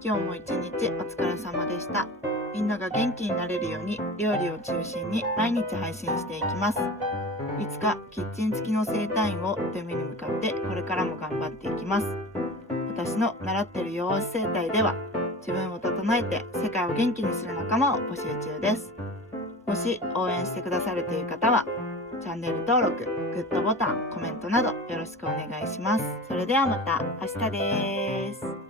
今日も一日お疲れ様でした。みんなが元気になれるように料理を中心に毎日配信していきます。いつかキッチン付きの整体院をという目に向かってこれからも頑張っていきます。私の習っている弱押し整体では自分を整えて世界を元気にする仲間を募集中です。もし応援してくださるという方はチャンネル登録、グッドボタン、コメントなどよろしくお願いします。それではまた明日です。